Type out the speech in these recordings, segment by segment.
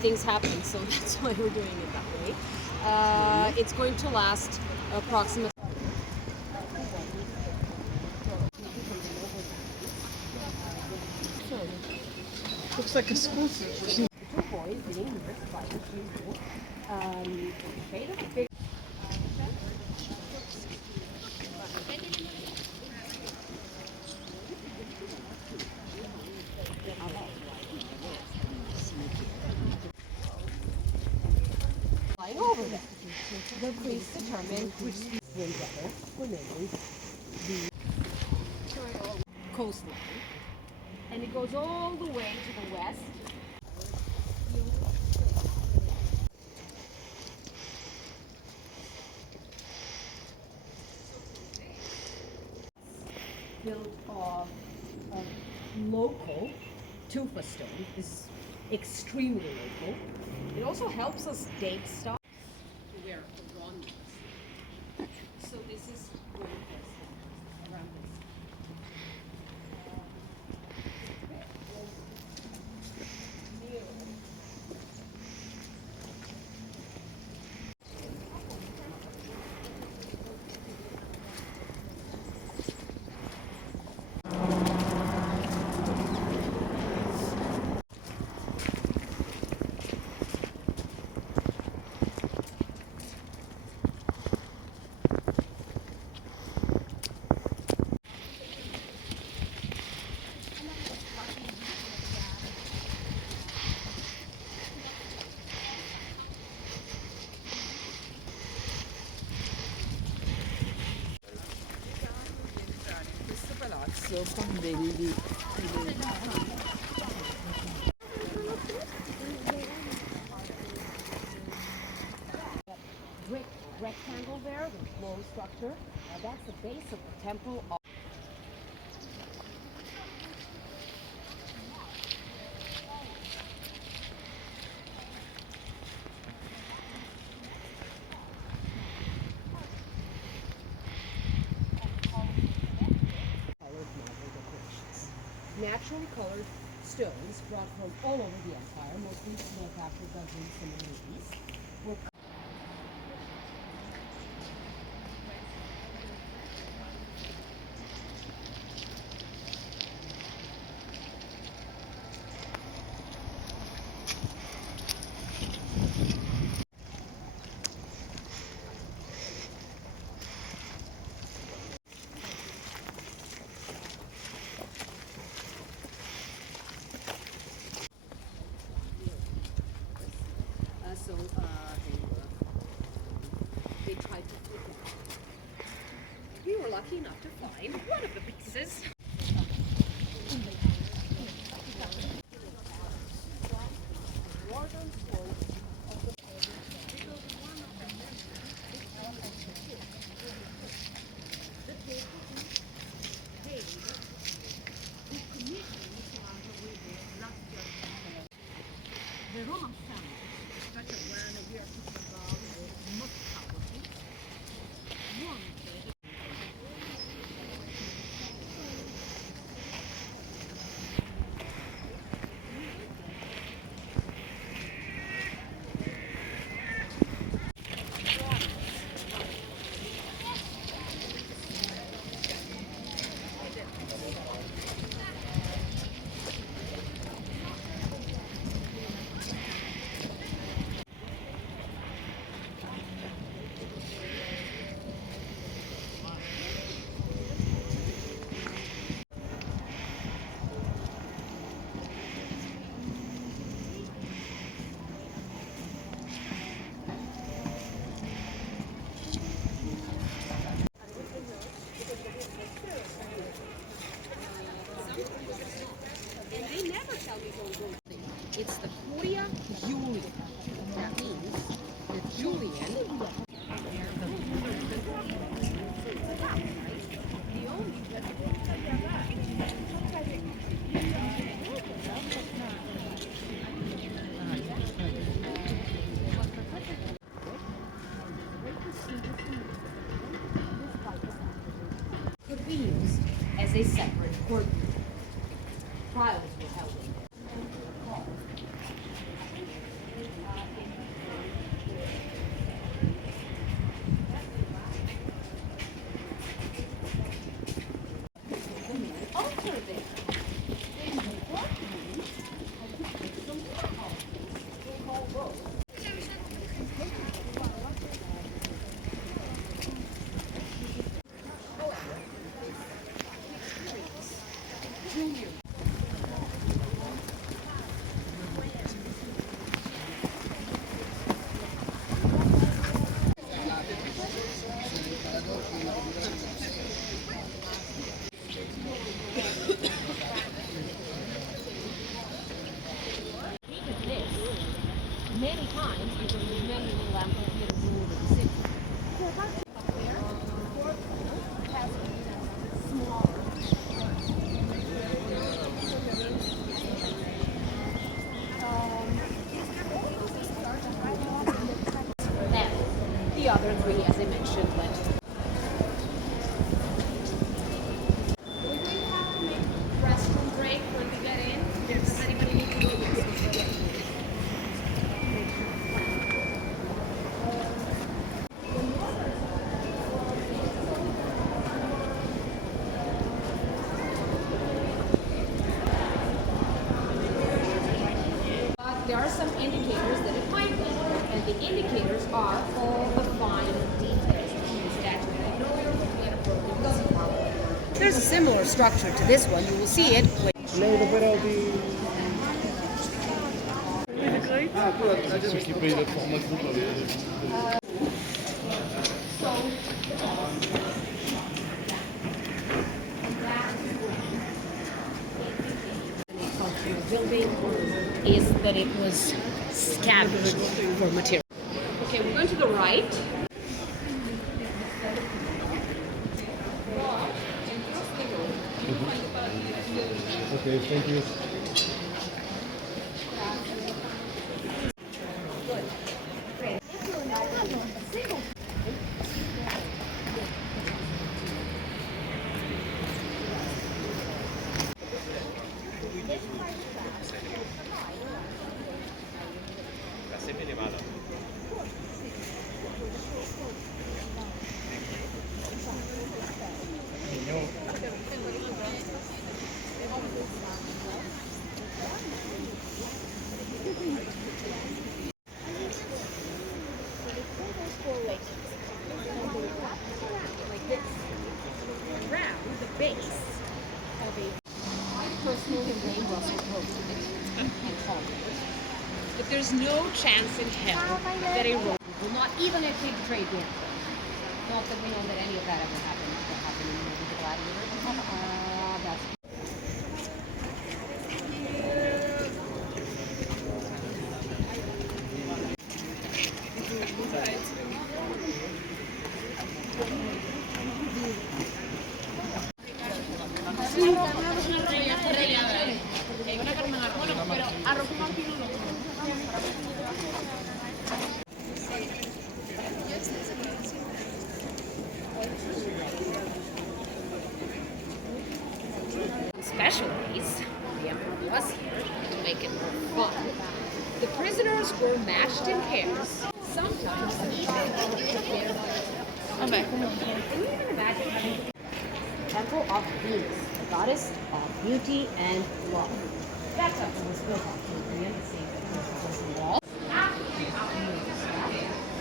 things happen, so that's why we're doing it that way. It's going to last approximately. Looks like a school system. Two boys being nursed by the two. Made of big. Flying over them. The priest determined which wind weather were naming the coastline. And it goes all the way to the west. Built of local tufa stone. This is extremely local. It also helps us date stuff to where the run was. So this is where it is around this. Questo palazzo con degli Brick rectangle there, the low structure, that's the base of the temple. Naturally colored stones brought from all over the empire, mostly manufactured by Greece and the Middle East, were they tried to flip it. We were lucky enough to find one of the pieces. The Roman family, such as when we are talking about the most powerful, wanted and they never tell me don't go. It's the Curia Julia. That means that Julian. The only could be used as a separate court. Trials were held in there. Many times because there's many little amphitheaters all over the city. Up there, has smaller. And the other three, as I mentioned, went. Do we have to make restroom break when we get in? Does anybody need to go? There are some indicators that it might be, and the indicators are all the fine details of the statute. I know you're looking at a program, it doesn't matter. There's a similar structure to this one. You will see it. Ceux qui payent le format groupe avec Building is that it was scavenged for material. Okay, we're going to the right. Okay, thank you. Around the base of a I personally blame Russell Crowe and Hollywood. But there's no chance in hell that a road will not even a big trade wind. Not that we know that any of that ever happened. What happened in the movie The Gladiator? That's special days, the emperor was here to make it more fun. The prisoners were mashed in pairs. Sometimes the prepared. Can you even imagine having Temple of Venus, the goddess of beauty and love? That temple was built on Hadrian, the same that was the wall.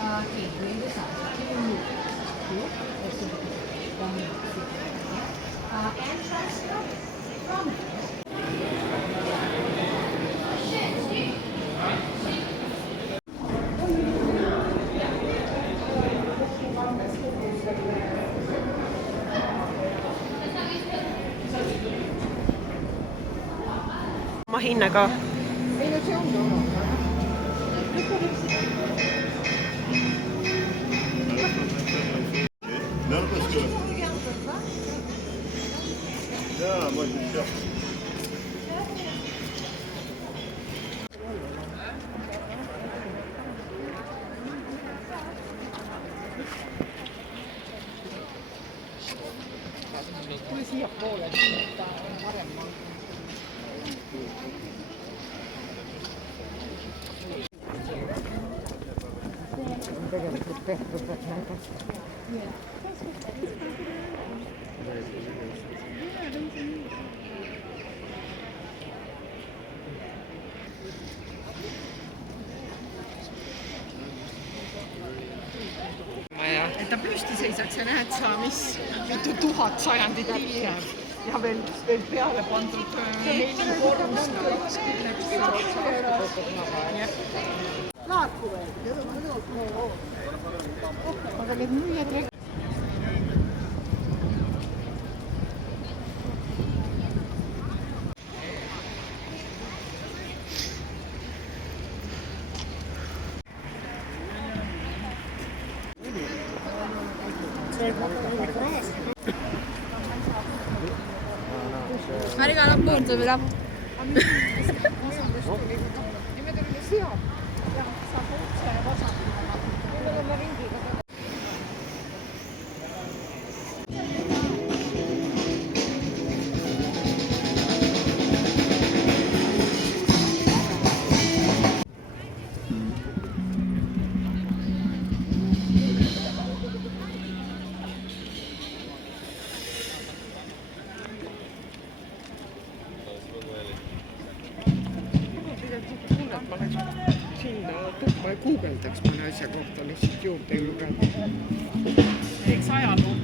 Hadrian decided to remove it. And transfer it from there. Hinnaga. Non, parce que... Là, moi je cherche. et ta püsti seisaks ja näed sa, mis mitu tuhat sajandit hiljem ja veel peale pandud 4-3-1. Aga need müüjad Mariga annab pöörduda üle. sinna tuppa ja guugeldaks mõne asja kohta lihtsalt juurde ei lugeda. Teeks ajaloo.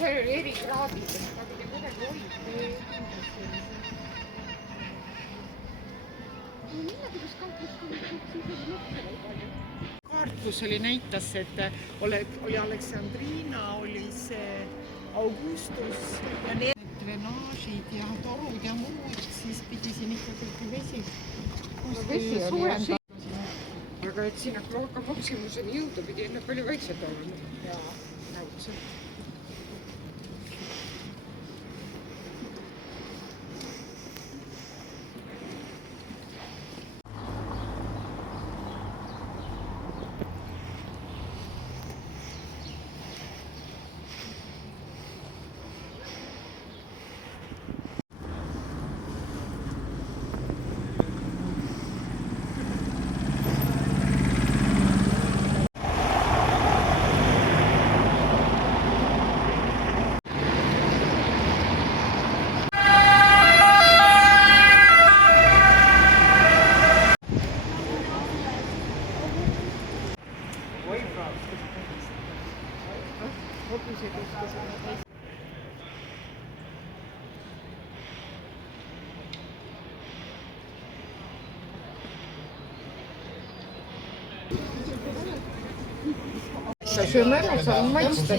See oli eri kraadid, aga te kuidagi olite. Kaartus oli näitas, et oli Aleksandriina, oli see Augustus ja need drenaažid ja torud ja muud, siis pidi siin ikkagi vesi. Aga et sinna ka maksimumini jõuda pidi enne palju väiksed olema. Näudselt. See on ära, sa on maitsta.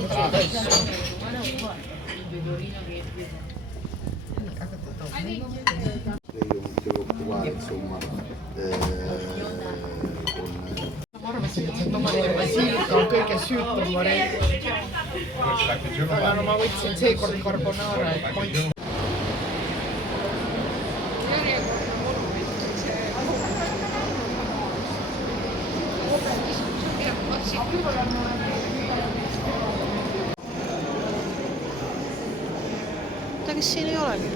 Ma arvasin, et see tomatine basiilika on kõige süütum variant. Aga no ma võtsin seekord carbonara, et maitsta. Kes siin ei olegi.